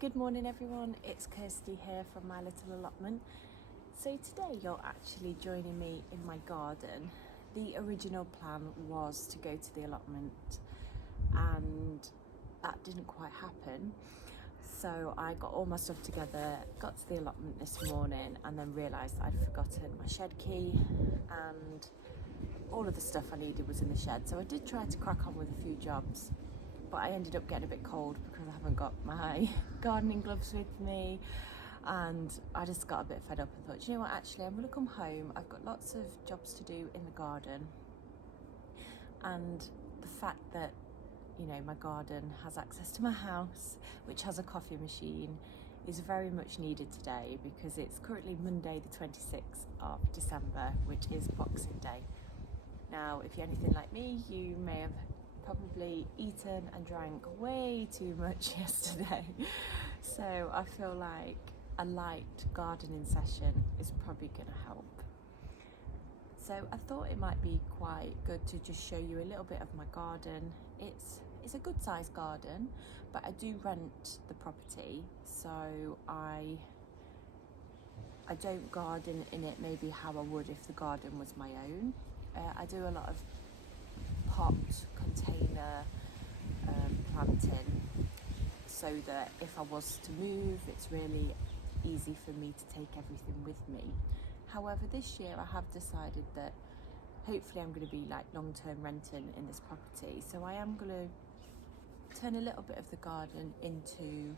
Good morning everyone, it's Kirsty here from my little allotment. So today you're actually joining me in my garden. The original plan was to go to the allotment and that didn't quite happen. So I got all my stuff together, got to the allotment this morning and then realised I'd forgotten my shed key and all of the stuff I needed was in the shed. So I did try to crack on with a few jobs, but I ended up getting a bit cold because I haven't got my gardening gloves with me, and I just got a bit fed up and thought, you know what, actually I'm going to come home. I've got lots of jobs to do in the garden, and the fact that, you know, my garden has access to my house, which has a coffee machine, is very much needed today because it's currently Monday the 26th of December, which is Boxing Day. Now, if you're anything like me, you may have probably eaten and drank way too much yesterday. So I feel like a light gardening session is probably going to help. So I thought it might be quite good to just show you a little bit of my garden. It's a good sized garden, but I do rent the property, so I don't garden in it maybe how I would if the garden was my own. I do a lot of pot container planting, so that if I was to move, it's really easy for me to take everything with me. However, this year I have decided that hopefully I'm going to be like long-term renting in this property, so I am going to turn a little bit of the garden into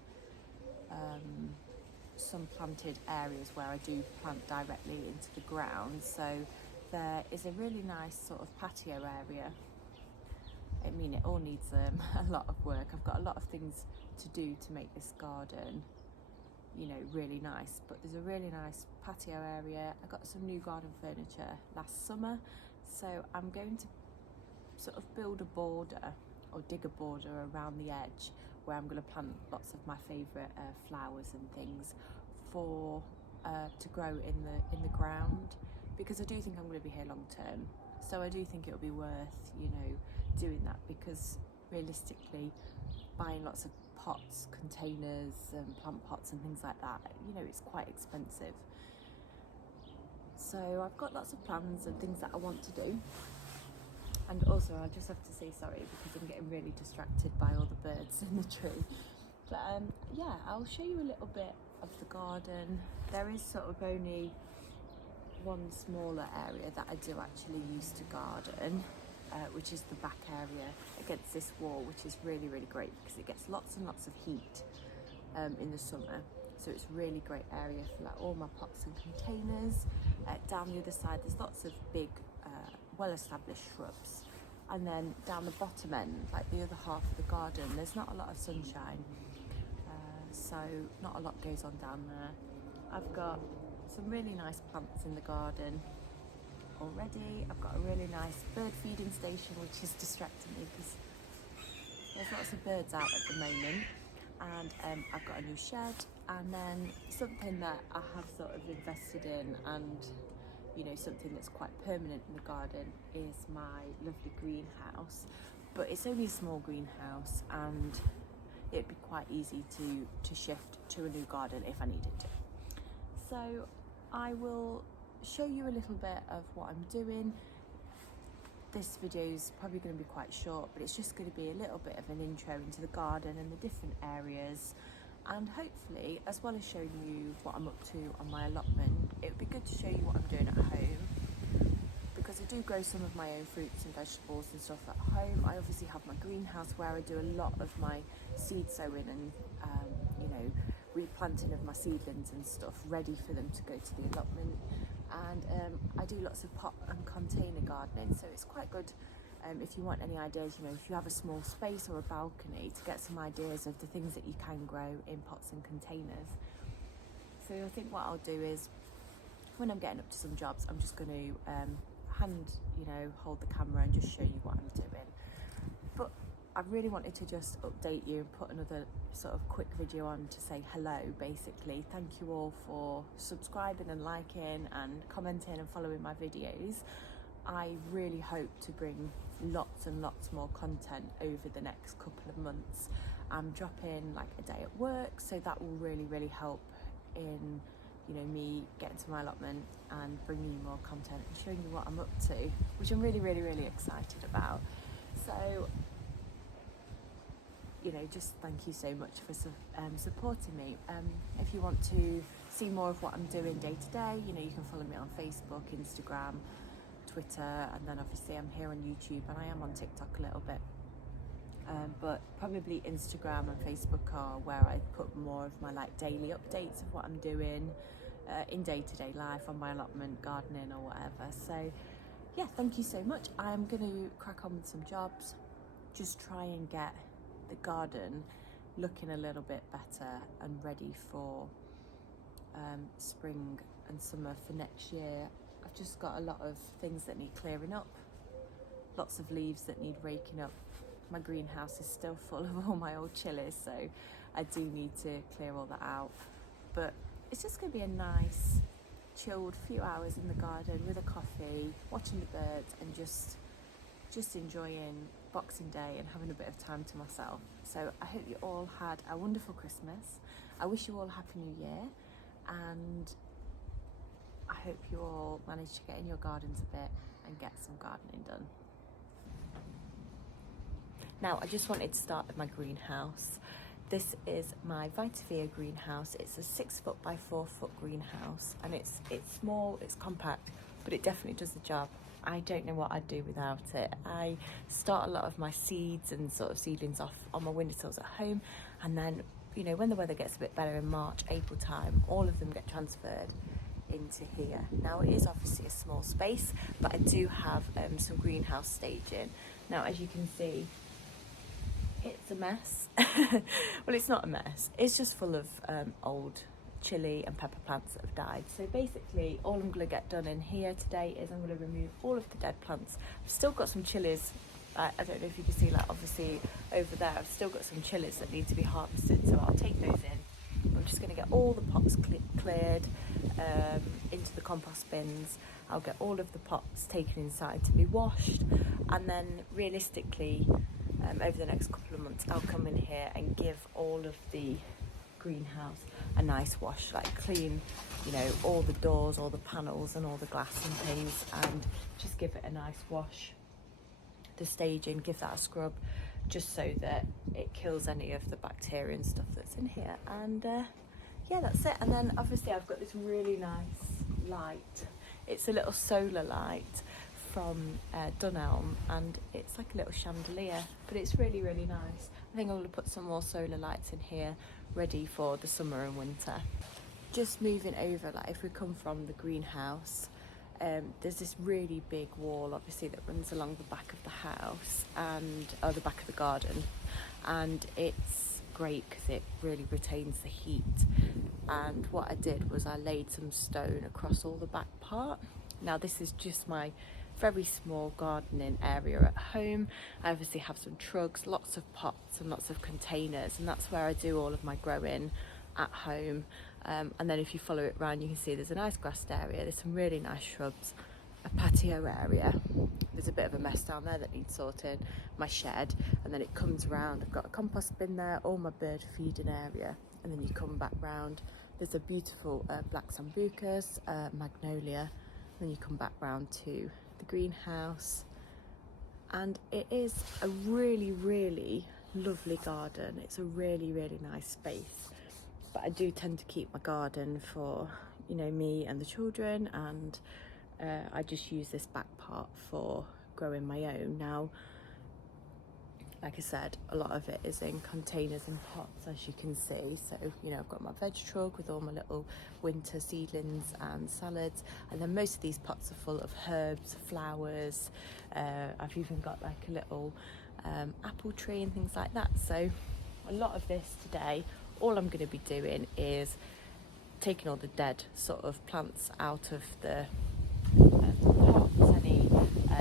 some planted areas where I do plant directly into the ground. So there is a really nice sort of patio area. I mean, it all needs a lot of work. I've got a lot of things to do to make this garden, you know, really nice, but there's a really nice patio area. I got some new garden furniture last summer, so I'm going to sort of build a border or dig a border around the edge where I'm going to plant lots of my favourite flowers and things for to grow in the ground, because I do think I'm going to be here long term. So I do think it'll be worth, you know, doing that, because realistically buying lots of pots, containers and plant pots and things like that, you know, it's quite expensive. So I've got lots of plans and things that I want to do. And also I just have to say sorry because I'm getting really distracted by all the birds in the tree. But yeah, I'll show you a little bit of the garden. There is sort of only one smaller area that I do actually use to garden, which is the back area against this wall, which is really, really great because it gets lots and lots of heat in the summer. So it's a really great area for like all my pots and containers. Down the other side, there's lots of big, well-established shrubs. And then down the bottom end, like the other half of the garden, there's not a lot of sunshine. So not a lot goes on down there. I've got some really nice plants in the garden already. I've got a really nice bird feeding station, which is distracting me because there's lots of birds out at the moment. And I've got a new shed, and then something that I have sort of invested in, and you know, something that's quite permanent in the garden, is my lovely greenhouse. But it's only a small greenhouse and it'd be quite easy to shift to a new garden if I needed to. So I will show you a little bit of what I'm doing. This video is probably going to be quite short, but it's just going to be a little bit of an intro into the garden and the different areas, and hopefully, as well as showing you what I'm up to on my allotment, it would be good to show you what I'm doing at home, because I do grow some of my own fruits and vegetables and stuff at home. I obviously have my greenhouse where I do a lot of my seed sowing and you know, replanting of my seedlings and stuff, ready for them to go to the allotment. And I do lots of pot and container gardening, so it's quite good if you want any ideas, you know, if you have a small space or a balcony, to get some ideas of the things that you can grow in pots and containers. So I think what I'll do is, when I'm getting up to some jobs, I'm just going to hold the camera and just show you what I'm doing. But I really wanted to just update you and put another sort of quick video on to say hello, basically. Thank you all for subscribing and liking and commenting and following my videos. I really hope to bring lots and lots more content over the next couple of months, I'm dropping like a day at work, so that will really help in, you know, me getting to my allotment and bringing you more content and showing you what I'm up to, which I'm really excited about. So, you know, just thank you so much for supporting me. If you want to see more of what I'm doing day to day, you know, you can follow me on Facebook, Instagram, Twitter, and then obviously I'm here on YouTube, and I am on TikTok a little bit. But probably Instagram and Facebook are where I put more of my like daily updates of what I'm doing in day-to-day life on my allotment, gardening or whatever. So yeah, thank you so much. I'm going to crack on with some jobs, just try and get the garden looking a little bit better and ready for spring and summer for next year. I've just got a lot of things that need clearing up, lots of leaves that need raking up. My greenhouse is still full of all my old chilies, so I do need to clear all that out. But it's just going to be a nice, chilled few hours in the garden with a coffee, watching the birds, and just enjoying Boxing Day and having a bit of time to myself. So I hope you all had a wonderful Christmas. I wish you all a Happy New Year, and I hope you all manage to get in your gardens a bit and get some gardening done. Now, I just wanted to start with my greenhouse. This is my Vitavia greenhouse. It's a 6 foot by 4 foot greenhouse, and it's small, it's compact, but it definitely does the job. I don't know what I'd do without it. I start a lot of my seeds and sort of seedlings off on my windowsills at home, and then, you know, when the weather gets a bit better in March, April time, all of them get transferred into here. Now, it is obviously a small space, but I do have some greenhouse staging. Now, as you can see, it's a mess. Well, it's not a mess. It's just full of old chili and pepper plants that have died. So basically, all I'm going to get done in here today is I'm going to remove all of the dead plants. I've still got some chilies. I don't know if you can see, like, obviously over there, I've still got some chilies that need to be harvested. So I'll take those in. I'm just going to get all the pots cleared into the compost bins. I'll get all of the pots taken inside to be washed, and then realistically, over the next couple of months, I'll come in here and give all of the greenhouse a nice wash, like clean, you know, all the doors, all the panels and all the glass and things, and just give it a nice wash. The staging, give that a scrub, just so that it kills any of the bacteria and stuff that's in here. And yeah, that's it. And then obviously I've got this really nice light. It's a little solar light from Dunelm, and it's like a little chandelier, but it's really nice. I think I'm going to put some more solar lights in here ready for the summer and winter. Just moving over, like if we come from the greenhouse, there's this really big wall obviously that runs along the back of the house and the back of the garden, and it's great because it really retains the heat. And what I did was I laid some stone across all the back part. Now, this is just my very small gardening area at home. I obviously have some trugs, lots of pots and lots of containers, and that's where I do all of my growing at home. And then if you follow it around, you can see there's a nice grassed area, there's some really nice shrubs, a patio area, there's a bit of a mess down there that needs sorting, my shed, and then it comes around, I've got a compost bin there, all my bird feeding area, and then you come back round, there's a beautiful black sambucus, magnolia, then you come back round to the greenhouse, and it is a really lovely garden. It's a really nice space, but I do tend to keep my garden for, you know, me and the children, and I just use this back part for growing my own. Now, like I said, a lot of it is in containers and pots, as you can see. So, you know, I've got my veg trug with all my little winter seedlings and salads. And then most of these pots are full of herbs, flowers. I've even got like a little apple tree and things like that. So a lot of this today, all I'm going to be doing is taking all the dead sort of plants out of the pots, any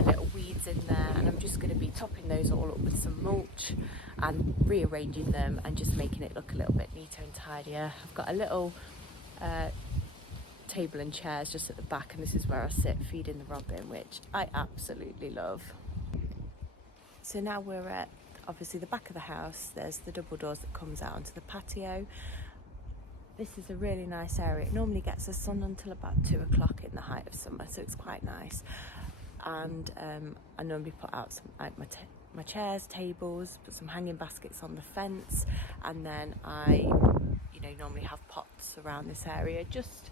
little weeds in there, and I'm just going to be topping those all up with some mulch and rearranging them and just making it look a little bit neater and tidier. I've got a little table and chairs just at the back, and this is where I sit feeding the robin, which I absolutely love. So now we're at the obviously the back of the house, there's the double doors that comes out onto the patio. This is a really nice area. It normally gets the sun until about 2 o'clock in the height of summer, so it's quite nice. And I normally put out some like my chairs, tables, put some hanging baskets on the fence, and then I normally have pots around this area just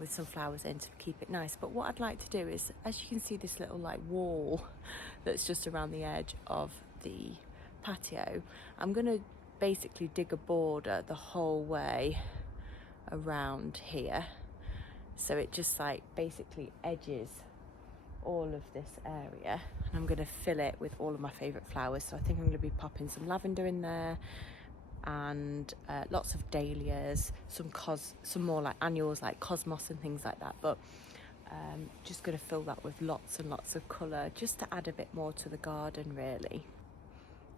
with some flowers in to keep it nice. But what I'd like to do is, as you can see, this little like wall that's just around the edge of the patio, I'm going to basically dig a border the whole way around here, so it just like basically edges all of this area, and I'm going to fill it with all of my favourite flowers. So I think I'm going to be popping some lavender in there, and lots of dahlias, some more like annuals like cosmos and things like that, but just going to fill that with lots and lots of colour just to add a bit more to the garden really.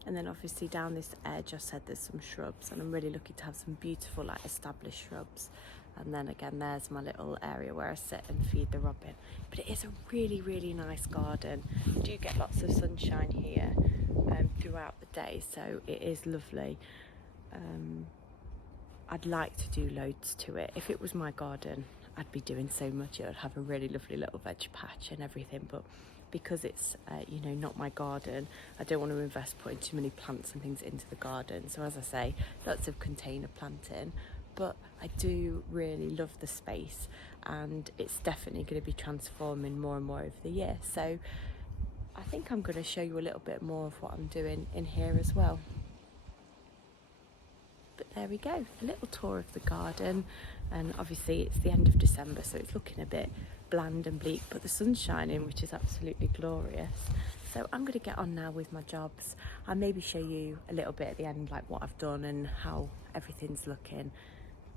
And then obviously down this edge I said there's some shrubs, and I'm really lucky to have some beautiful like established shrubs. And then again, there's my little area where I sit and feed the robin. But it is a really, really nice garden. You do get lots of sunshine here throughout the day, so it is lovely. I'd like to do loads to it. If it was my garden, I'd be doing so much. I'd have a really lovely little veg patch and everything, but because it's not my garden, I don't want to invest putting too many plants and things into the garden. So as I say, lots of container planting, but I do really love the space, and it's definitely going to be transforming more and more over the year. So I think I'm going to show you a little bit more of what I'm doing in here as well. But there we go, a little tour of the garden. And obviously it's the end of December, so it's looking a bit bland and bleak, but the sun's shining, which is absolutely glorious. So I'm going to get on now with my jobs. I'll maybe show you a little bit at the end, like what I've done and how everything's looking.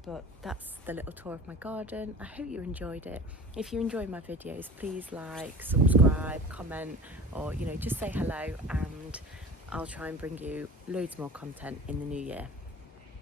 But that's the little tour of my garden. I hope you enjoyed it. If you enjoy my videos, please like, subscribe, comment, or just say hello, and I'll try and bring you loads more content in the new year.